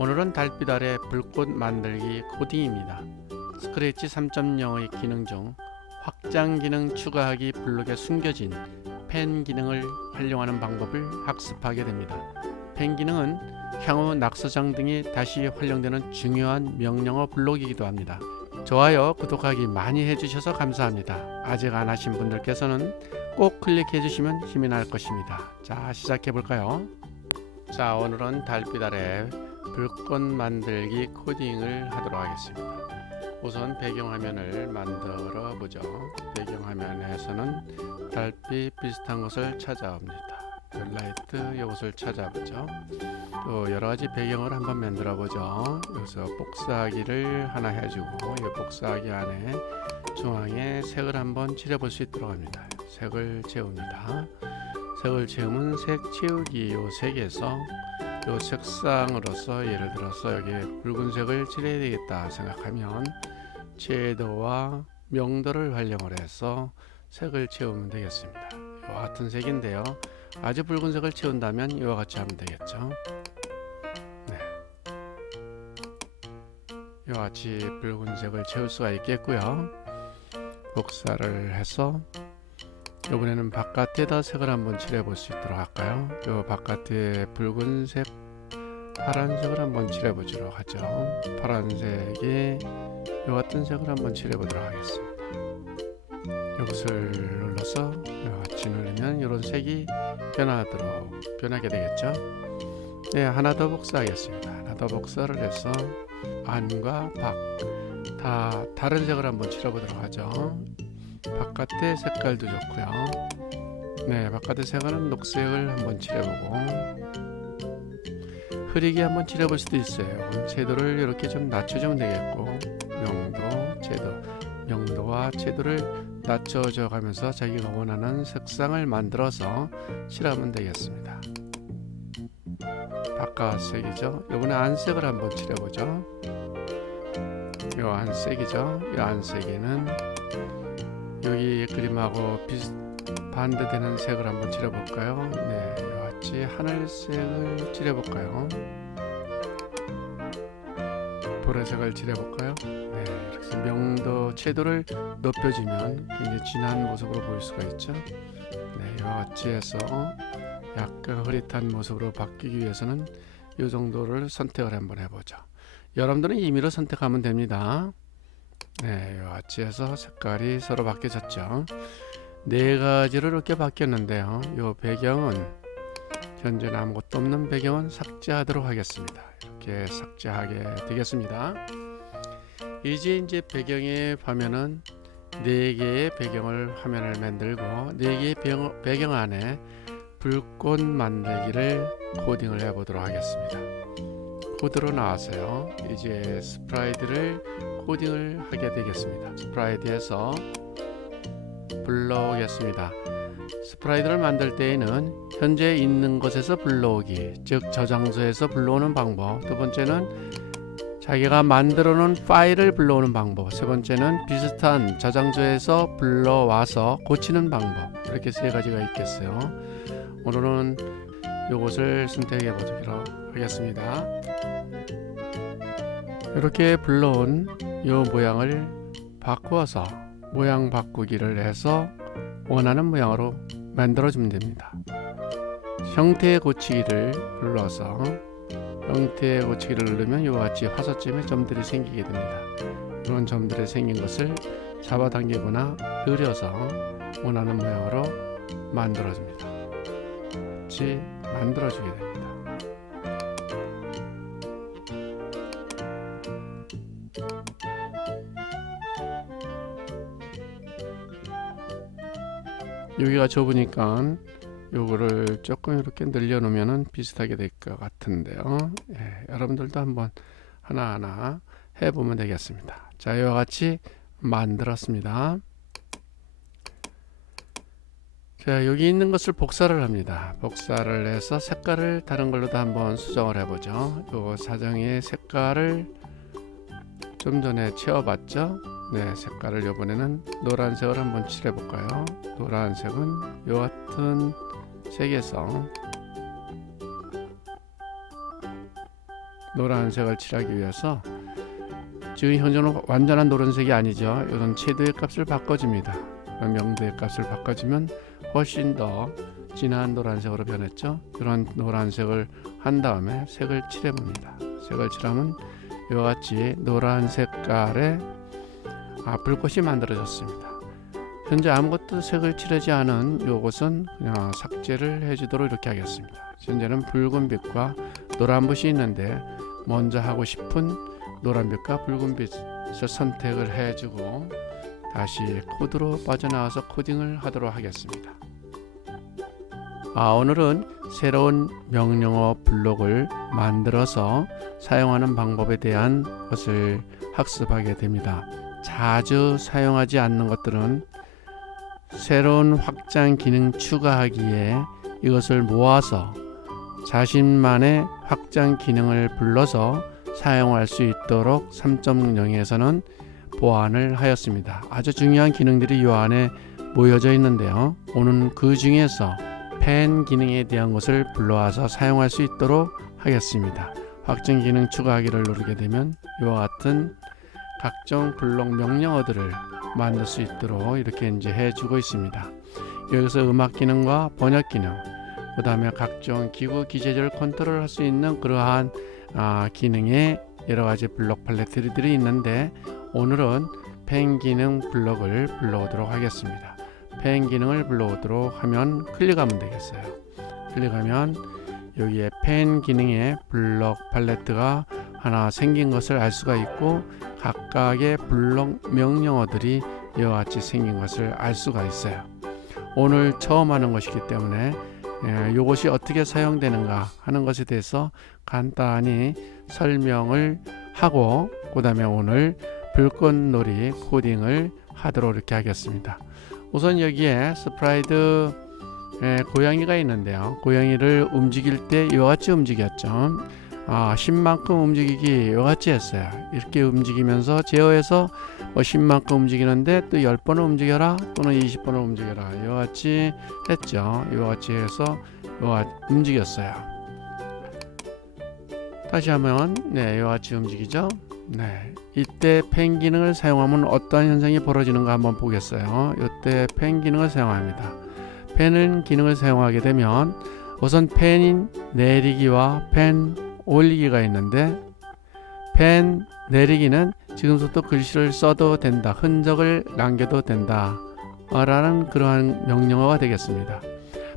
오늘은 달빛 아래 불꽃 만들기 코딩입니다. 스크래치 3.0의 기능 중 확장 기능 추가하기 블록에 숨겨진 펜 기능을 활용하는 방법을 학습하게 됩니다. 펜 기능은 향후 낙서장 등이 다시 활용되는 중요한 명령어 블록이기도 합니다. 좋아요, 구독하기 많이 해주셔서 감사합니다. 아직 안 하신 분들께서는 꼭 클릭해 주시면 힘이 날 것입니다. 자, 시작해 볼까요? 자, 오늘은 달빛 아래 불꽃 만들기 코딩을 하도록 하겠습니다. 우선 배경화면을 만들어 보죠. 배경화면에서는 달빛 비슷한 것을 찾아옵니다. 라이트 이것을 찾아보죠. 또 여러가지 배경을 한번 만들어 보죠. 여기서 복사하기를 하나 해주고 이 복사하기 안에 중앙에 색을 한번 칠해볼 수 있도록 합니다. 색을 채웁니다. 색을 채우면 색 채우기 요 색에서 요 색상으로서 예를 들어서 여기에 붉은색을 칠해야 되겠다 생각하면 섀도우와 명도를 활용을 해서 색을 채우면 되겠습니다. 이와 같은 색인데요. 아주 붉은색을 채운다면 이와 같이 하면 되겠죠. 네. 이와 같이 붉은색을 채울 수가 있겠고요. 복사를 해서 이번에는 바깥에다 색을 한번 칠해 볼 수 있도록 할까요? 요 바깥에 붉은색, 파란색을 한번 칠해 보도록 하죠. 파란색에 요 같은 색을 한번 칠해 보도록 하겠습니다. 이것을 눌러서 같이 누르면 이런 색이 변하게 되겠죠. 네, 하나 더 복사하겠습니다. 하나 더 복사를 해서 안과 밖 다 다른 색을 한번 칠해 보도록 하죠. 바깥의 색깔도 좋고요. 네, 바깥의 색깔은 녹색을 한번 칠해보고 흐리게 한번 칠해볼 수도 있어요. 채도를 이렇게 좀 낮춰주면 되겠고 명도와 채도를 낮춰줘 가면서 자기가 원하는 색상을 만들어서 칠하면 되겠습니다. 바깥색이죠. 이번에 안색을 한번 칠해보죠. 이 안색이죠. 이 안색에는 여기 그림하고 반대되는 색을 한번 칠해볼까요? 네, 이와 같이 하늘색을 칠해볼까요? 보라색을 칠해볼까요? 네, 이렇게 명도, 채도를 높여주면 굉장히 진한 모습으로 보일 수가 있죠. 네, 이와 같이 해서 약간 흐릿한 모습으로 바뀌기 위해서는 이 정도를 선택을 한번 해보죠. 여러분들은 임의로 선택하면 됩니다. 네, 이와 같이 해서 색깔이 서로 바뀌어졌죠. 네 가지로 이렇게 바뀌었는데요. 이 배경은 현재는 아무것도 없는 배경은 삭제하도록 하겠습니다. 이렇게 삭제하게 되겠습니다. 이제 배경의 화면은 4개의 배경을 화면을 만들고 4개의 배경 안에 불꽃 만들기를 코딩을 해 보도록 하겠습니다. 코드로 나와서요. 이제 스프라이드를 코딩을 하게 되겠습니다. 스프라이드에서 불러오겠습니다. 스프라이드를 만들 때에는 현재 있는 곳에서 불러오기, 즉 저장소에서 불러오는 방법, 두 번째는 자기가 만들어 놓은 파일을 불러오는 방법, 세 번째는 비슷한 저장소에서 불러와서 고치는 방법, 이렇게 세 가지가 있겠어요. 오늘은 이것을 선택해 보도록 하겠습니다. 이렇게 불러온 이 모양을 바꾸어서 모양 바꾸기를 해서 원하는 모양으로 만들어 주면 됩니다. 형태 고치기를 눌러서 형태 고치기를 누르면 이와 같이 화살점에 점들이 생기게 됩니다. 이런 점들이 생긴 것을 잡아당기거나 늘려서 원하는 모양으로 만들어 줍니다. 같이 만들어 주게 됩니다. 여기가 좁으니까 요거를 조금 이렇게 늘려놓으면 비슷하게 될 것 같은데요. 예, 여러분들도 한번 하나하나 해보면 되겠습니다. 자, 이와 같이 만들었습니다. 자, 여기 있는 것을 복사를 합니다. 복사를 해서 색깔을 다른 걸로도 한번 수정을 해보죠. 요 사정의 색깔을 좀 전에 채워봤죠. 네, 색깔을 이번에는 노란색을 한번 칠해볼까요? 노란색은 요 같은 색에서 노란색을 칠하기 위해서 지금 현재는 완전한 노란색이 아니죠. 이런 채도의 값을 바꿔줍니다. 명도의 값을 바꿔주면 훨씬 더 진한 노란색으로 변했죠. 그런 노란색을 한 다음에 색을 칠해봅니다. 색을 칠하면 이와 같이 노란 색깔의 불꽃이 만들어졌습니다. 현재 아무것도 색을 칠하지 않은 이것은 그냥 삭제를 해주도록 이렇게 하겠습니다. 현재는 붉은빛과 노란빛이 있는데 먼저 하고 싶은 노란빛과 붉은빛을 선택을 해주고 다시 코드로 빠져나와서 코딩을 하도록 하겠습니다. 오늘은 새로운 명령어 블록을 만들어서 사용하는 방법에 대한 것을 학습하게 됩니다. 자주 사용하지 않는 것들은 새로운 확장 기능 추가하기에 이것을 모아서 자신만의 확장 기능을 불러서 사용할 수 있도록 3.0에서는 보완을 하였습니다. 아주 중요한 기능들이 이 안에 모여져 있는데요. 오늘 그 중에서 펜 기능에 대한 것을 불러와서 사용할 수 있도록 하겠습니다. 확장 기능 추가하기를 누르게 되면 이와 같은 각종 블록 명령어들을 만들 수 있도록 이렇게 이제 해주고 있습니다. 여기서 음악 기능과 번역 기능, 그 다음에 각종 기구 기재를 컨트롤할 수 있는 그러한 기능의 여러 가지 블록 팔레트들이 있는데 오늘은 펜 기능 블록을 불러오도록 하겠습니다. 펜 기능을 불러오도록 하면 클릭하면 되겠어요. 클릭하면 여기에 펜 기능의 블록 팔레트가 하나 생긴 것을 알 수가 있고 각각의 블록 명령어들이 이와 같이 생긴 것을 알 수가 있어요. 오늘 처음 하는 것이기 때문에 이것이 어떻게 사용되는가 하는 것에 대해서 간단히 설명을 하고 그 다음에 오늘 불꽃놀이 코딩을 하도록 이렇게 하겠습니다. 우선 여기에 스프라이드 고양이가 있는데요. 고양이를 움직일 때 이와 같이 움직였죠. 10만큼 움직이기 이와 같이 했어요. 이렇게 움직이면서 제어해서 10만큼 움직이는데 또 10번을 움직여라 또는 20번을 움직여라 이와 같이 했죠. 이와 같이 해서 이와 같이 움직였어요. 다시 하면 이와 같이 움직이죠. 이때 펜 기능을 사용하면 어떠한 현상이 벌어지는가 한번 보겠어요. 이때 펜 기능을 사용합니다. 펜 기능을 사용하게 되면 우선 펜 내리기와 펜 올리기가 있는데 펜 내리기는 지금부터 글씨를 써도 된다, 흔적을 남겨도 된다 라는 그러한 명령어가 되겠습니다.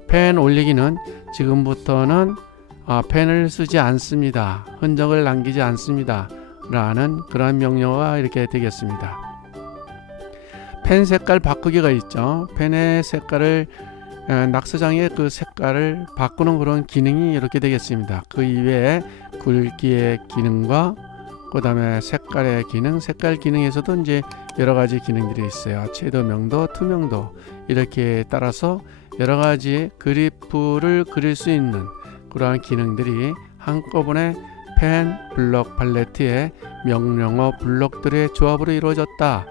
펜 올리기는 지금부터는 펜을 쓰지 않습니다, 흔적을 남기지 않습니다 라는 그러한 명령어가 이렇게 되겠습니다. 펜 색깔 바꾸기가 있죠. 펜의 색깔을 낙서장의 그 색깔을 바꾸는 그런 기능이 이렇게 되겠습니다. 그 이외에 굵기의 기능과 그 다음에 색깔의 기능, 색깔 기능에서도 이제 여러 가지 기능들이 있어요. 채도, 명도, 투명도 이렇게 따라서 여러 가지 그래프를 그릴 수 있는 그러한 기능들이 한꺼번에 펜 블록 팔레트의 명령어 블록들의 조합으로 이루어졌다.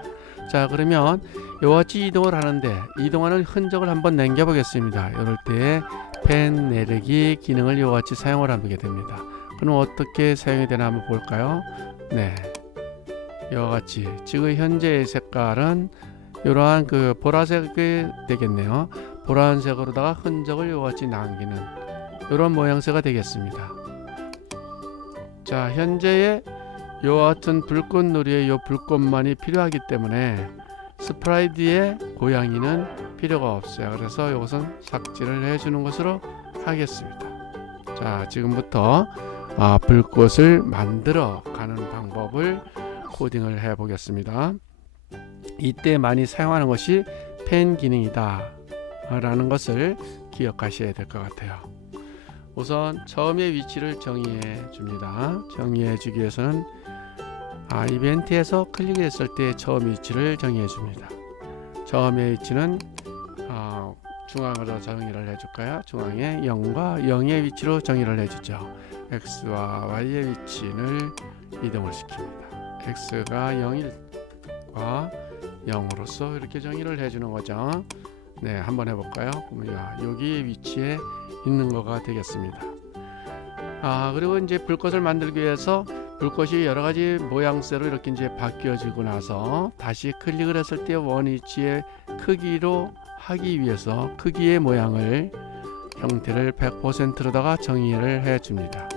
자, 그러면 이와 같이 이동을 하는데 이동하는 흔적을 한번 남겨 보겠습니다. 이럴 때 펜 내리기 기능을 이와 같이 사용을 하게 됩니다. 그럼 어떻게 사용이 되나 한번 볼까요? 이와 같이 지금 현재의 색깔은 이러한 그 보라색이 되겠네요. 보라색으로다가 흔적을 이와 같이 남기는 이런 모양새가 되겠습니다. 자, 현재의 이와 같은 불꽃놀이의 이 불꽃만이 필요하기 때문에 스프라이드의 고양이는 필요가 없어요. 그래서 이것은 삭제를 해주는 것으로 하겠습니다. 자, 지금부터 불꽃을 만들어 가는 방법을 코딩을 해 보겠습니다. 이때 많이 사용하는 것이 펜 기능이다 라는 것을 기억하셔야 될 것 같아요. 우선 처음의 위치를 정의해 줍니다. 정의해 주기 위해서는 이벤트에서 클릭했을 때 처음 위치를 정의해 줍니다. 처음의 위치는 중앙으로 정의를 해줄까요? 중앙에 0과 0의 위치로 정의를 해주죠. X와 Y의 위치를 이동을 시킵니다. X가 0과 0으로서 이렇게 정의를 해주는 거죠. 한번 해볼까요? 그러면 여기 위치에 있는 거가 되겠습니다. 그리고 이제 불꽃을 만들기 위해서 불꽃이 여러 가지 모양새로 이렇게 이제 바뀌어지고 나서 다시 클릭을 했을 때 원위치의 크기로 하기 위해서 크기의 모양을 형태를 100%로다가 정의를 해 줍니다.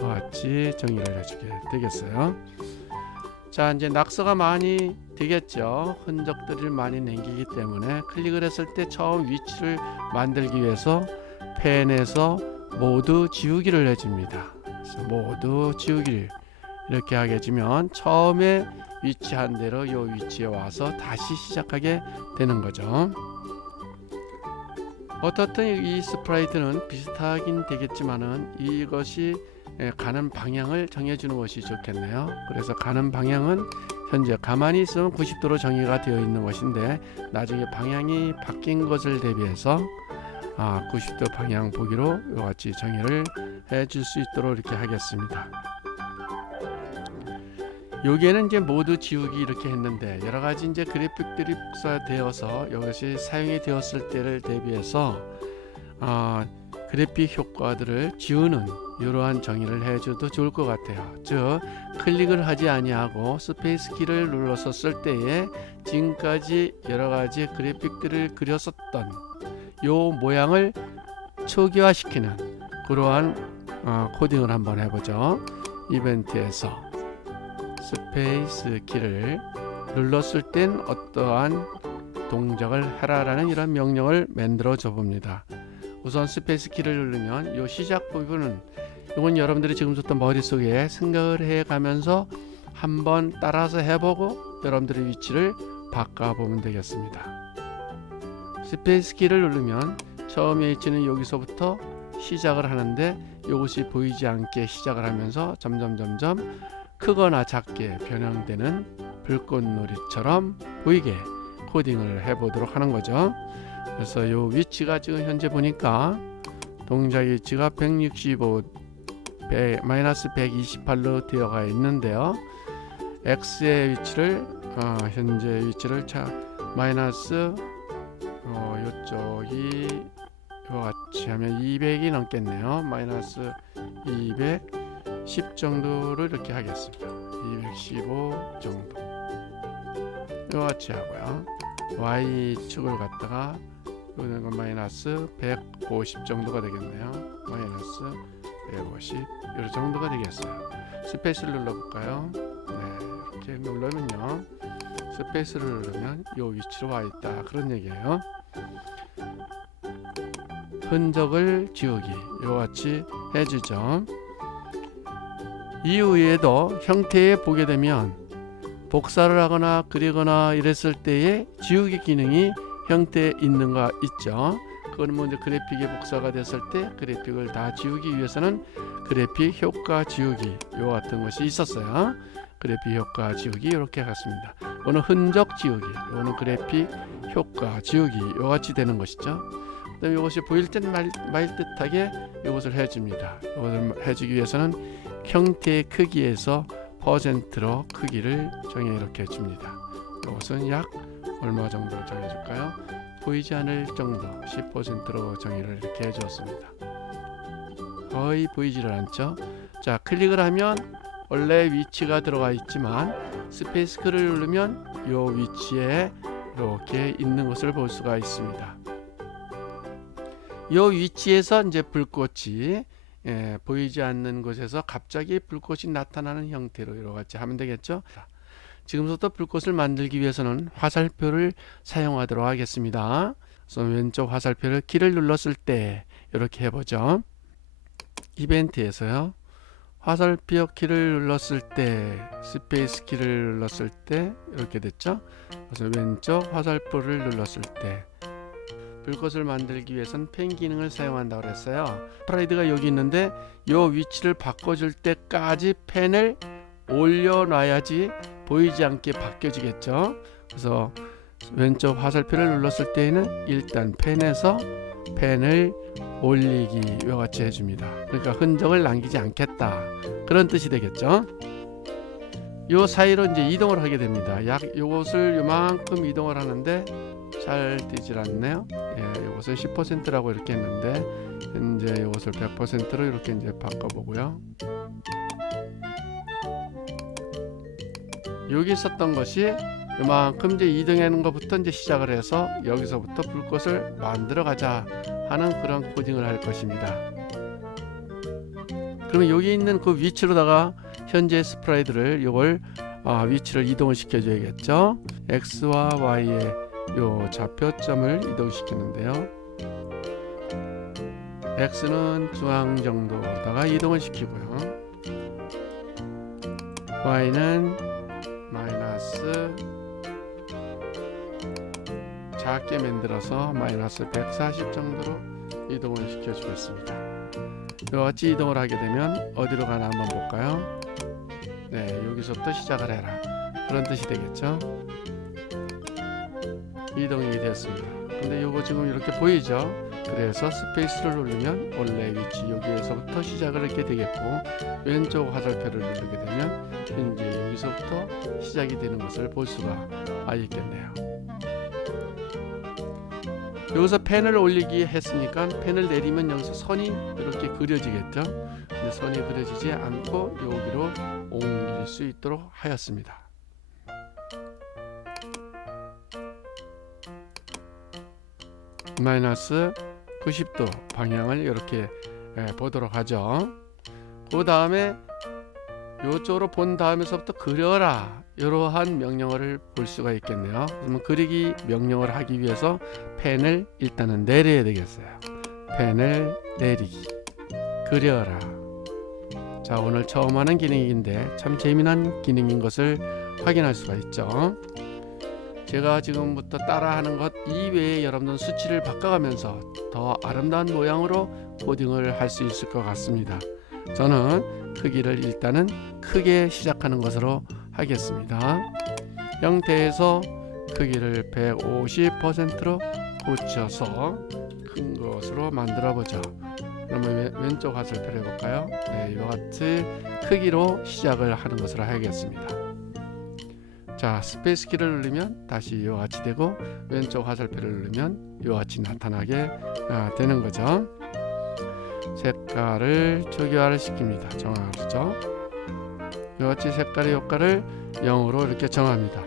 이와 같이 정의를 해주게 되겠어요. 자, 이제 낙서가 많이 되겠죠. 흔적들을 많이 남기기 때문에 클릭을 했을 때 처음 위치를 만들기 위해서 펜에서 모두 지우기를 해줍니다. 그래서 모두 지우기를 이렇게 하게 해주면 처음에 위치한 대로 이 위치에 와서 다시 시작하게 되는 거죠. 어떻든 이 스프라이트는 비슷하긴 되겠지만은 이것이 가는 방향을 정해주는 것이 좋겠네요. 그래서 가는 방향은 현재 가만히 있으면 90도로 정의가 되어 있는 것인데 나중에 방향이 바뀐 것을 대비해서 90도 방향 보기로 이와 같이 정의를 해줄 수 있도록 이렇게 하겠습니다. 여기에는 이제 모두 지우기 이렇게 했는데 여러 가지 이제 그래픽들이 복사되어서 이것이 사용이 되었을 때를 대비해서 그래픽 효과들을 지우는 이러한 정의를 해줘도 좋을 것 같아요. 즉 클릭을 하지 아니하고 스페이스 키를 눌렀었을 때에 지금까지 여러 가지 그래픽들을 그렸었던 요 모양을 초기화시키는 그러한 코딩을 한번 해보죠. 이벤트에서 스페이스 키를 눌렀을 땐 어떠한 동작을 해라라는 이런 명령을 만들어 줘 봅니다. 우선 스페이스 키를 누르면 이 시작 부분은 이건 여러분들이 지금부터 머릿속에 생각을 해 가면서 한번 따라서 해보고 여러분들의 위치를 바꿔보면 되겠습니다. 스페이스 키를 누르면 처음에 위치는 여기서부터 시작을 하는데 이것이 보이지 않게 시작을 하면서 점점 크거나 작게 변형되는 불꽃놀이처럼 보이게 코딩을 해보도록 하는 거죠. 그래서 이 위치가 지금 현재 보니까 동작 위치가 165 마이너스 128로 되어가 있는데요. X의 위치를 현재 위치를 마이너스 이쪽이 이와 같이 하면 200이 넘겠네요. 마이너스 210 정도를 이렇게 하겠습니다. 215 정도 이와 같이 하고요. Y축을 갖다가 이거는 마이너스 150 정도가 되겠네요. 마이너스 150 이 정도가 되겠어요. 스페이스를 눌러볼까요? 네, 이렇게 누르면요. 스페이스를 누르면 이 위치로 와 있다 그런 얘기예요. 흔적을 지우기 이와 같이 해주죠. 이후에도 형태에 보게 되면 복사를 하거나 그리거나 이랬을 때에 지우기 기능이 형태에 있는 거 있죠. 그거는 먼저 그래픽이 복사가 됐을 때 그래픽을 다 지우기 위해서는 그래픽 효과 지우기 이와 같은 것이 있었어요. 그래픽 효과 지우기 이렇게 갔습니다. 이거는 흔적 지우기, 이거는 그래픽 효과 지우기 이와 같이 되는 것이죠. 그다음에 이것이 보일 듯 말 듯하게 이것을 해줍니다. 이것을 해주기 위해서는 형태의 크기에서 퍼센트로 크기를 정해 이렇게 해줍니다. 이것은 약 얼마 정도 정해줄까요? 보이지 않을 정도 10%로 정의를 이렇게 해주었습니다. 거의 보이지를 않죠. 자, 클릭을 하면 원래 위치가 들어가 있지만 스페이스 키를 누르면 이 위치에 이렇게 있는 것을 볼 수가 있습니다. 이 위치에서 이제 불꽃이 보이지 않는 곳에서 갑자기 불꽃이 나타나는 형태로 여러 가지 하면 되겠죠. 지금부터 불꽃을 만들기 위해서는 화살표를 사용하도록 하겠습니다. 그래서 왼쪽 화살표를 키를 눌렀을 때 이렇게 해보죠. 이벤트에서요. 화살표 키를 눌렀을 때 스페이스 키를 눌렀을 때 이렇게 됐죠. 그래서 왼쪽 화살표를 눌렀을 때 불꽃을 만들기 위해서는 펜 기능을 사용한다고 그랬어요. 스프라이트가 여기 있는데 이 위치를 바꿔줄 때까지 펜을 올려놔야지 보이지 않게 바뀌어지겠죠. 그래서 왼쪽 화살표를 눌렀을 때에는 일단 펜에서 펜을 올리기 이와 같이 해줍니다. 그러니까 흔적을 남기지 않겠다 그런 뜻이 되겠죠. 요 사이로 이제 이동을 하게 됩니다. 약 요것을 요만큼 이동을 하는데 잘 되질 않네요. 이것은 10%라고 이렇게 했는데 현재 이것을 100%로 이렇게 이제 바꿔보고요. 여기 있었던 것이 이만큼 이제 이동하는 것부터 이제 시작을 해서 여기서부터 불꽃을 만들어 가자 하는 그런 코딩을 할 것입니다. 그러면 여기 있는 그 위치로다가 현재 스프라이드를 이걸 위치를 이동을 시켜 줘야겠죠. X와 Y의 요 좌표점을 이동시키는데요. X는 중앙 정도로다가 이동을 시키고요. Y는 마이너스 작게 만들어서 마이너스 140 정도로 이동을 시켜 주겠습니다. 이와 같이 이동을 하게 되면 어디로 가나 한번 볼까요? 네, 여기서부터 시작을 해라 그런 뜻이 되겠죠. 이동이 됐습니다. 근데 요거 지금 이렇게 보이죠? 그래서 스페이스를 누르면 원래 위치 여기에서부터 시작을 하게 되겠고, 왼쪽 화살표를 누르게 되면 현재 여기서부터 시작이 되는 것을 볼 수가 있겠네요. 여기서 펜을 올리기 했으니까 펜을 내리면 여기서 선이 이렇게 그려지겠죠. 근데 선이 그려지지 않고 여기로 옮길 수 있도록 하였습니다. 마이너스 90도 방향을 이렇게 보도록 하죠. 그 다음에 이쪽으로 본 다음에서부터 그려라, 이러한 명령어를 볼 수가 있겠네요. 그러면 그리기 명령어를 하기 위해서 펜을 일단은 내려야 되겠어요. 펜을 내리기, 그려라. 자, 오늘 처음 하는 기능인데 참 재미난 기능인 것을 확인할 수가 있죠. 제가 지금부터 따라하는 것 이외에 여러분들 수치를 바꿔가면서 더 아름다운 모양으로 코딩을 할 수 있을 것 같습니다. 저는 크기를 일단은 크게 시작하는 것으로 하겠습니다. 형태에서 크기를 150%로 고쳐서 큰 것으로 만들어 보죠. 그러면 왼쪽 화살표를 해볼까요? 네, 이와 같이 크기로 시작을 하는 것으로 하겠습니다. 자, 스페이스 키를 누르면 다시 이와 같이 되고, 왼쪽 화살표를 누르면 이와 같이 나타나게 되는 거죠. 색깔을 초기화를 시킵니다. 정하죠. 이와 같이 색깔의 효과를 0으로 이렇게 정합니다.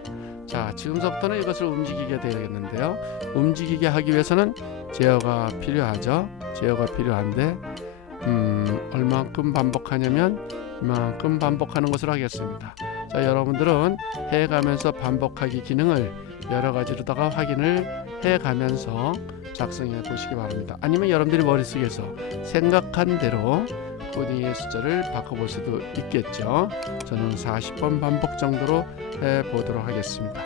자, 지금부터는 이것을 움직이게 되겠는데요. 움직이게 하기 위해서는 제어가 필요하죠. 제어가 필요한데 얼만큼 반복하냐면 이만큼 반복하는 것으로 하겠습니다. 자, 여러분들은 해가면서 반복하기 기능을 여러 가지로다가 확인을 해가면서 작성해 보시기 바랍니다. 아니면 여러분들이 머릿속에서 생각한 대로 코딩의 숫자를 바꿔볼 수도 있겠죠. 저는 40번 반복 정도로 해보도록 하겠습니다.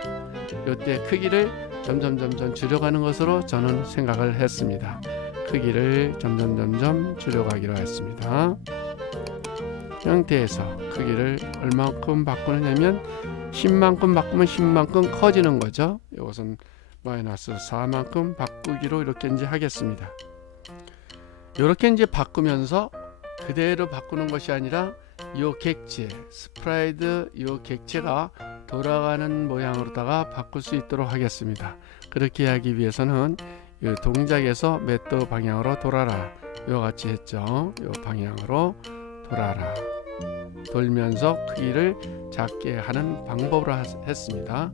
이때 크기를 점점 줄여가는 것으로 저는 생각을 했습니다. 크기를 점점 줄여가기로 했습니다. 형태에서 크기를 얼만큼 바꾸느냐면 10만큼 바꾸면 10만큼 커지는 거죠. 이것은 마이너스 4만큼 바꾸기로 이렇게 이제 하겠습니다. 이렇게 이제 바꾸면서 그대로 바꾸는 것이 아니라 이 객체, 스프라이드 이 객체가 돌아가는 모양으로다가 바꿀 수 있도록 하겠습니다. 그렇게 하기 위해서는 이 동작에서 맷도 방향으로 돌아라, 이와 같이 했죠. 이 방향으로 돌아라, 돌면서 크기를 작게 하는 방법으로 했습니다.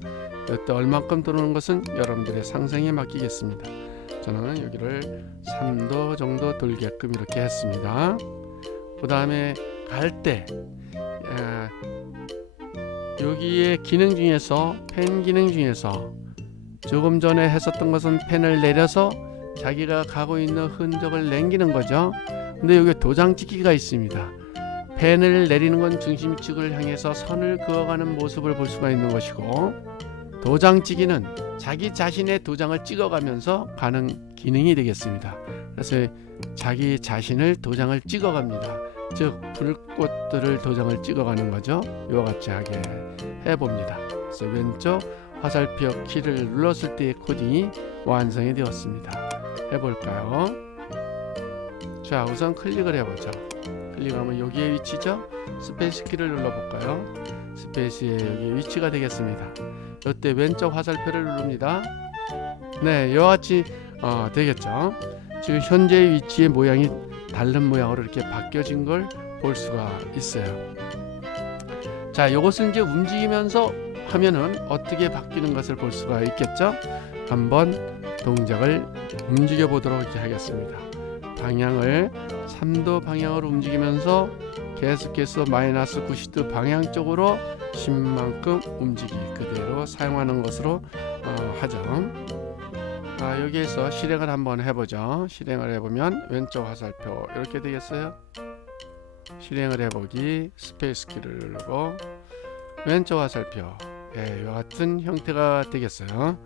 이때 얼만큼 도는 것은 여러분들의 상상에 맡기겠습니다. 저는 여기를 3도 정도 돌게끔 이렇게 했습니다. 그 다음에 갈 때 여기에 기능 중에서 펜 기능 중에서 조금 전에 했었던 것은 펜을 내려서 자기가 가고 있는 흔적을 남기는 거죠. 근데 여기 도장 찍기가 있습니다. 펜을 내리는 건 중심축을 향해서 선을 그어가는 모습을 볼 수가 있는 것이고, 도장찍기는 자기 자신의 도장을 찍어가면서 가는 기능이 되겠습니다. 그래서 자기 자신을 도장을 찍어갑니다. 즉 불꽃들을 도장을 찍어가는 거죠. 이와 같이 하게 해봅니다. 그래서 왼쪽 화살표 키를 눌렀을 때의 코딩이 완성이 되었습니다. 해볼까요? 자, 우선 클릭을 해보죠. 클릭하면 여기에 위치죠. 스페이스 키를 눌러볼까요? 스페이스에 여기 위치가 되겠습니다. 이때 왼쪽 화살표를 누릅니다. 네, 이와 같이 되겠죠. 지금 현재 위치의 모양이 다른 모양으로 이렇게 바뀌어진 걸 볼 수가 있어요. 자, 이것을 이제 움직이면서 하면은 어떻게 바뀌는 것을 볼 수가 있겠죠. 한번 동작을 움직여 보도록 하겠습니다. 방향을 3도 방향으로 움직이면서 계속해서 마이너스 90도 방향 쪽으로 10만큼 움직이기 그대로 사용하는 것으로 하죠. 여기에서 실행을 한번 해보죠. 실행을 해보면 왼쪽 화살표 이렇게 되겠어요. 실행을 해보기 스페이스 키를 누르고 왼쪽 화살표 이와 같은 형태가 되겠어요.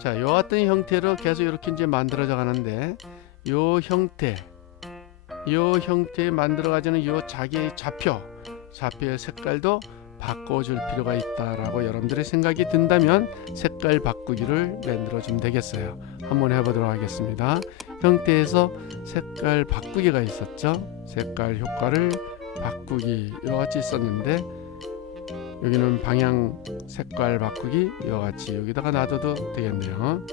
자, 이와 같은 형태로 계속 이렇게 이제 만들어져 가는데 요 형태에 만들어 가지는 요 자기의 좌표의 색깔도 바꿔줄 필요가 있다라고 여러분들의 생각이 든다면 색깔 바꾸기를 만들어 주면 되겠어요. 한번 해보도록 하겠습니다. 형태에서 색깔 바꾸기가 있었죠. 색깔 효과를 바꾸기 이와 같이 있었는데 여기는 방향 색깔 바꾸기 이와 같이 여기다가 놔둬도 되겠네요.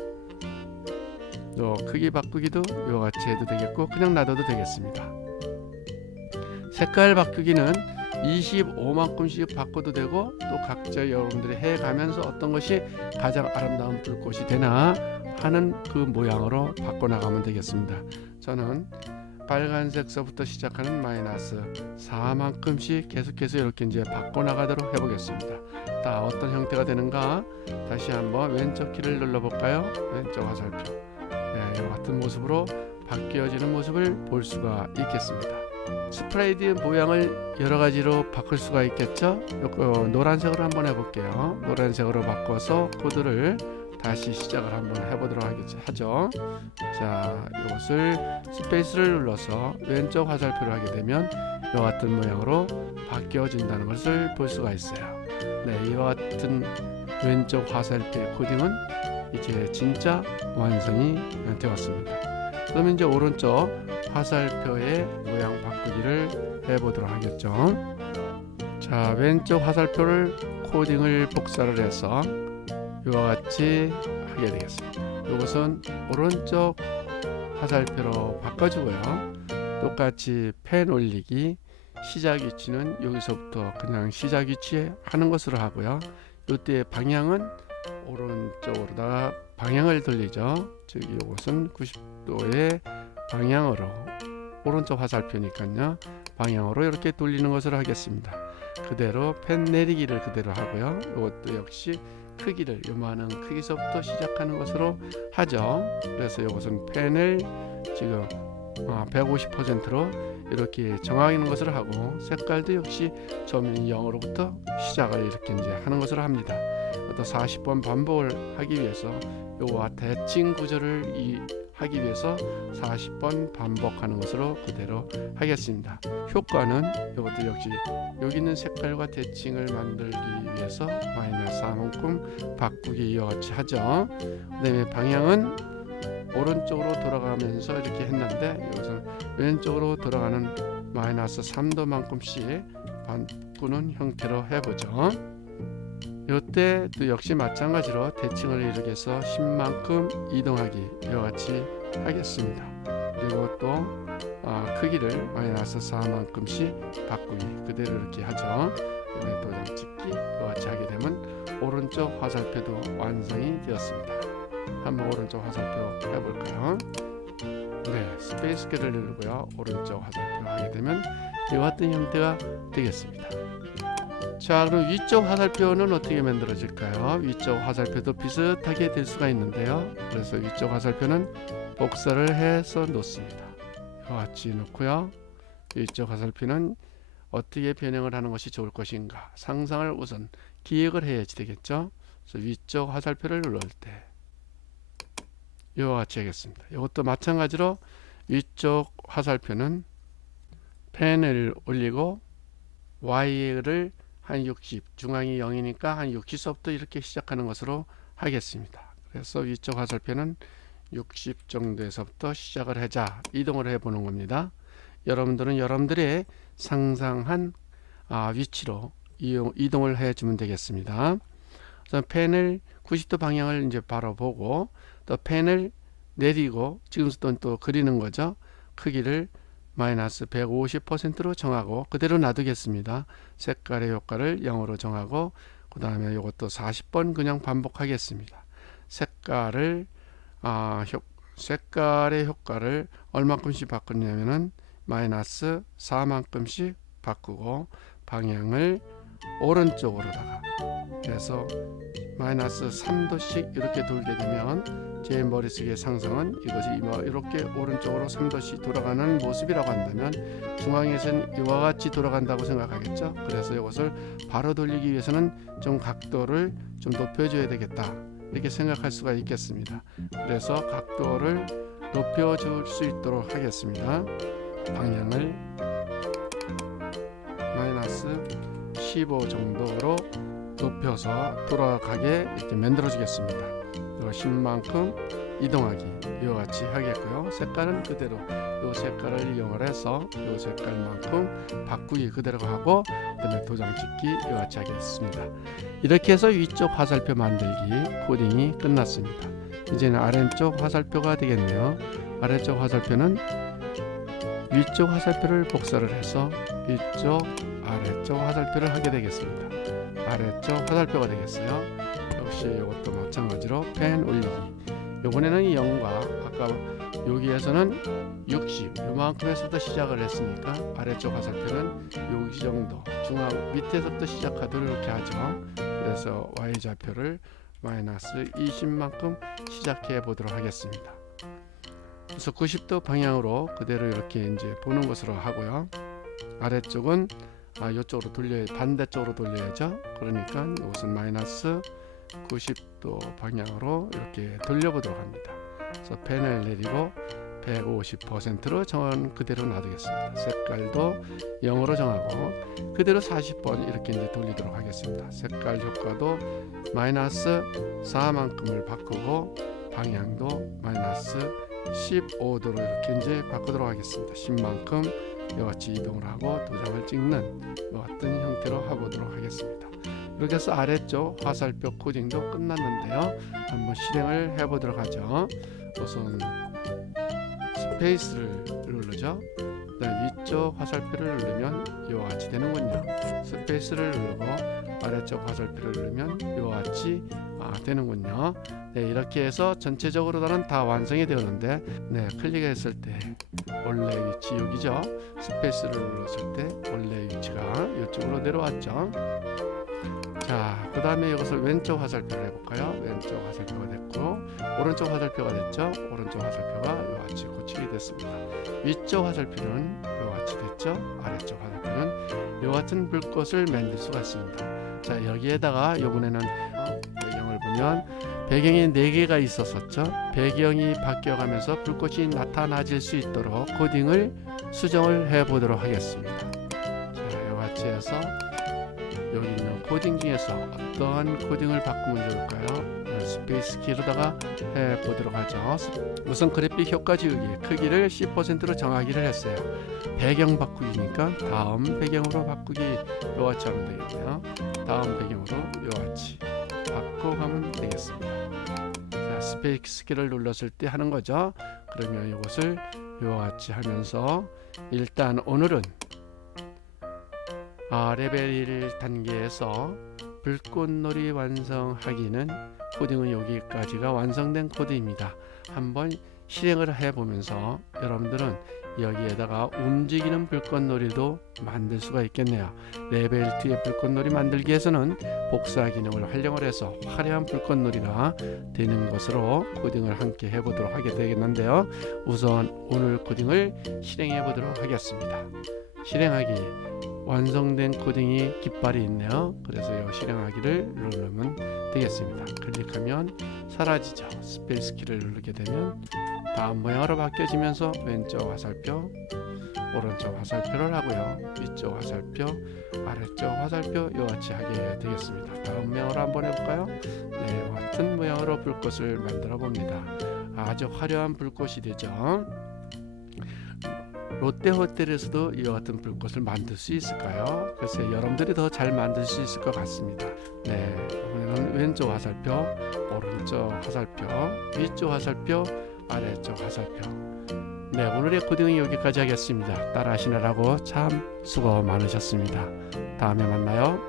또 크기 바꾸기도 이와 같이 해도 되겠고 그냥 놔둬도 되겠습니다. 색깔 바꾸기는 25만큼씩 바꿔도 되고 또 각자 여러분들이 해가면서 어떤 것이 가장 아름다운 불꽃이 되나 하는 그 모양으로 바꿔나가면 되겠습니다. 저는 빨간색서부터 시작하는 마이너스 4만큼씩 계속해서 이렇게 이제 바꿔나가도록 해보겠습니다. 다 어떤 형태가 되는가 다시 한번 왼쪽 키를 눌러볼까요? 왼쪽 화살표 이와 같은 모습으로 바뀌어지는 모습을 볼 수가 있겠습니다. 스프레이드 모양을 여러가지로 바꿀 수가 있겠죠. 노란색으로 한번 해볼게요. 노란색으로 바꿔서 코드를 다시 시작을 한번 해보도록 하죠. 자, 이것을 스페이스를 눌러서 왼쪽 화살표를 하게 되면 이와 같은 모양으로 바뀌어진다는 것을 볼 수가 있어요. 네, 이와 같은 왼쪽 화살표의 코딩은 이제 진짜 완성이 되었습니다. 그러면 이제 오른쪽 화살표의 모양 바꾸기를 해보도록 하겠죠. 자, 왼쪽 화살표를 코딩을 복사를 해서 이와 같이 하게 되겠습니다. 이것은 오른쪽 화살표로 바꿔주고요. 똑같이 펜 올리기 시작 위치는 여기서부터 그냥 시작 위치에 하는 것으로 하고요. 이때 방향은 오른쪽으로다가 방향을 돌리죠. 즉 이것은 90도의 방향으로 오른쪽 화살표니까요. 방향으로 이렇게 돌리는 것으로 하겠습니다. 그대로 펜 내리기를 그대로 하고요. 이것도 역시 크기를 요만한 크기서부터 시작하는 것으로 하죠. 그래서 이것은 펜을 지금 150%로 이렇게 정하는 것을 하고 색깔도 역시 점인 0으로부터 시작을 이렇게 이제 하는 것으로 합니다. 또 40번 반복을 하기 위해서 요와 대칭 구조를 하기 위해서 40번 반복하는 것으로 그대로 하겠습니다. 효과는 이것도 역시 여기 있는 색깔과 대칭을 만들기 위해서 마이너스 4만큼 바꾸기 이와 같이 하죠. 그 다음에 방향은 오른쪽으로 돌아가면서 이렇게 했는데 여기서 왼쪽으로 돌아가는 마이너스 3도만큼씩 바꾸는 형태로 해보죠. 이때 또 역시 마찬가지로 대칭을 이렇게 해서 10만큼 이동하기 이와 같이 하겠습니다. 그리고 또 크기를 마이너스 4만큼씩 바꾸기 그대로 이렇게 하죠. 도장 찍기 이와 같이 하게 되면 오른쪽 화살표도 완성이 되었습니다. 한번 오른쪽 화살표 해볼까요? 네, 스페이스 키를 누르고요. 오른쪽 화살표 하게 되면 이와 같은 형태가 되겠습니다. 자, 그럼 위쪽 화살표는 어떻게 만들어질까요? 위쪽 화살표도 비슷하게 될 수가 있는데요. 그래서 위쪽 화살표는 복사를 해서 놓습니다. 이와 같이 놓고요. 위쪽 화살표는 어떻게 변형을 하는 것이 좋을 것인가 상상을 우선 기획을 해야지 되겠죠. 그래서 위쪽 화살표를 누를 때 이와 같이 하겠습니다. 이것도 마찬가지로 위쪽 화살표는 펜을 올리고 Y를 한 60, 중앙이 0이니까 한 60서부터 이렇게 시작하는 것으로 하겠습니다. 그래서 위쪽 화살표는 60 정도에서부터 시작을 하자 이동을 해보는 겁니다. 여러분들은 여러분들의 상상한 위치로 이동을 해주면 되겠습니다. 펜을 90도 방향을 이제 바로 보고 또 펜을 내리고 지금 또 그리는 거죠. 크기를 마이너스 150%로 정하고 그대로 놔두겠습니다. 색깔의 효과를 0으로 정하고 그 다음에 이것도 40번 그냥 반복하겠습니다. 색깔의 효과를 얼마큼씩 바꾸냐면은 마이너스 4만큼씩 바꾸고 방향을 오른쪽으로다가 해서 마이너스 3도씩 이렇게 돌게 되면 제 머릿속의 상상은 이것이 이렇게 오른쪽으로 3도씩 돌아가는 모습이라고 한다면 중앙에서는 이와 같이 돌아간다고 생각하겠죠. 그래서 이것을 바로 돌리기 위해서는 좀 각도를 좀 높여줘야 되겠다 이렇게 생각할 수가 있겠습니다. 그래서 각도를 높여줄 수 있도록 하겠습니다. 방향을 마이너스 15 정도로 높여서 돌아가게 이렇게 만들어 주겠습니다. 10만큼 이동하기 이와 같이 하겠고요. 색깔은 그대로 이 색깔을 이용해서 이 색깔만큼 바꾸기 그대로 하고 그다음에 도장 찍기 이와 같이 하겠습니다. 이렇게 해서 위쪽 화살표 만들기 코딩이 끝났습니다. 이제는 아래쪽 화살표가 되겠네요. 아래쪽 화살표는 위쪽 화살표를 복사를 해서 위쪽 아래쪽 화살표를 하게 되겠습니다. 아래쪽 화살표가 되겠어요. 역시 이것도 마찬가지로 펜 올리기. 이번에는 0과 아까 여기에서는 60 요만큼에서부터 시작을 했으니까 아래쪽 화살표는 여기 정도 중앙 밑에서부터 시작하도록 이렇게 하죠. 그래서 Y좌표를 마이너스 20만큼 시작해 보도록 하겠습니다. 그래서 90도 방향으로 그대로 이렇게 이제 보는 것으로 하고요. 아래쪽은 이쪽으로 반대쪽으로 돌려야죠. 그러니까 이것은 마이너스 90도 방향으로 이렇게 돌려보도록 합니다. 그래서 펜을 내리고 150%로 정한 그대로 놔두겠습니다. 색깔도 0으로 정하고 그대로 40번 이렇게 이제 돌리도록 하겠습니다. 색깔 효과도 마이너스 4만큼을 바꾸고 방향도 마이너스 15도로 이렇게 이제 바꾸도록 하겠습니다. 10만큼 이와 같이 이동을 하고 도장을 찍는 이와 같은 형태로 해보도록 하겠습니다. 이렇게 해서 아래쪽 화살표 코딩도 끝났는데요. 한번 실행을 해보도록 하죠. 우선 스페이스를 누르죠. 위쪽 화살표를 누르면 이와 같이 되는군요. 스페이스를 누르고 아래쪽 화살표를 누르면 이와 같이 되는군요. 네, 이렇게 해서 전체적으로는 다 완성이 되었는데 클릭했을 때 원래 위치 여기죠. 스페이스를 눌렀을 때 원래 위치가 이쪽으로 내려왔죠. 자, 그 다음에 이것을 왼쪽 화살표를 해볼까요? 왼쪽 화살표가 됐고 오른쪽 화살표가 됐죠. 오른쪽 화살표가 이와 같이 고치게 됐습니다. 위쪽 화살표는 이와 같이 됐죠. 아래쪽 화살표는 이와 같은 불꽃을 만들 수가 있습니다. 자, 여기에다가 이번에는 배경을 보면 배경이 4개가 있었었죠. 배경이 바뀌어가면서 불꽃이 나타나질 수 있도록 코딩을 수정을 해 보도록 하겠습니다. 자, 이와 같이 해서 여기 있는 코딩 중에서 어떠한 코딩을 바꾸면 좋을까요? 스페이스 키로다가 해 보도록 하죠. 우선 그래픽 효과 지우기 크기를 10%로 정하기를 했어요. 배경 바꾸기니까 다음 배경으로 바꾸기 이와 같이 하면 되겠네요. 다음 배경으로 이와 같이 바꿔가면 되겠습니다. 자, 스페이스 키를 눌렀을 때 하는 거죠. 그러면 이것을 이와 같이 하면서 일단 오늘은 레벨 1 단계에서 불꽃놀이 완성하기는 코딩은 여기까지가 완성된 코드입니다. 한번 실행을 해보면서 여러분들은 여기에다가 움직이는 불꽃놀이도 만들 수가 있겠네요. 레벨 2의 불꽃놀이 만들기에서는 복사 기능을 활용을 해서 화려한 불꽃놀이가 되는 것으로 코딩을 함께 해보도록 하게 되겠는데요. 우선 오늘 코딩을 실행해 보도록 하겠습니다. 실행하기 완성된 코딩이 깃발이 있네요. 그래서 이 실행하기를 누르면 되겠습니다. 클릭하면 사라지죠. 스페이스 키를 누르게 되면 다음 모양으로 바뀌어지면서 왼쪽 화살표, 오른쪽 화살표를 하고요. 위쪽 화살표, 아래쪽 화살표 이와 같이 하게 되겠습니다. 다음 모양으로 한번 해볼까요? 네, 같은 모양으로 불꽃을 만들어 봅니다. 아주 화려한 불꽃이 되죠. 롯데 호텔에서도 이와 같은 불꽃을 만들 수 있을까요? 글쎄 여러분들이 더 잘 만들 수 있을 것 같습니다. 네, 이번에는 왼쪽 화살표, 오른쪽 화살표, 위쪽 화살표, 아래쪽 화살표. 네, 오늘의 코딩은 여기까지 하겠습니다. 따라 하시느라고 참 수고 많으셨습니다. 다음에 만나요.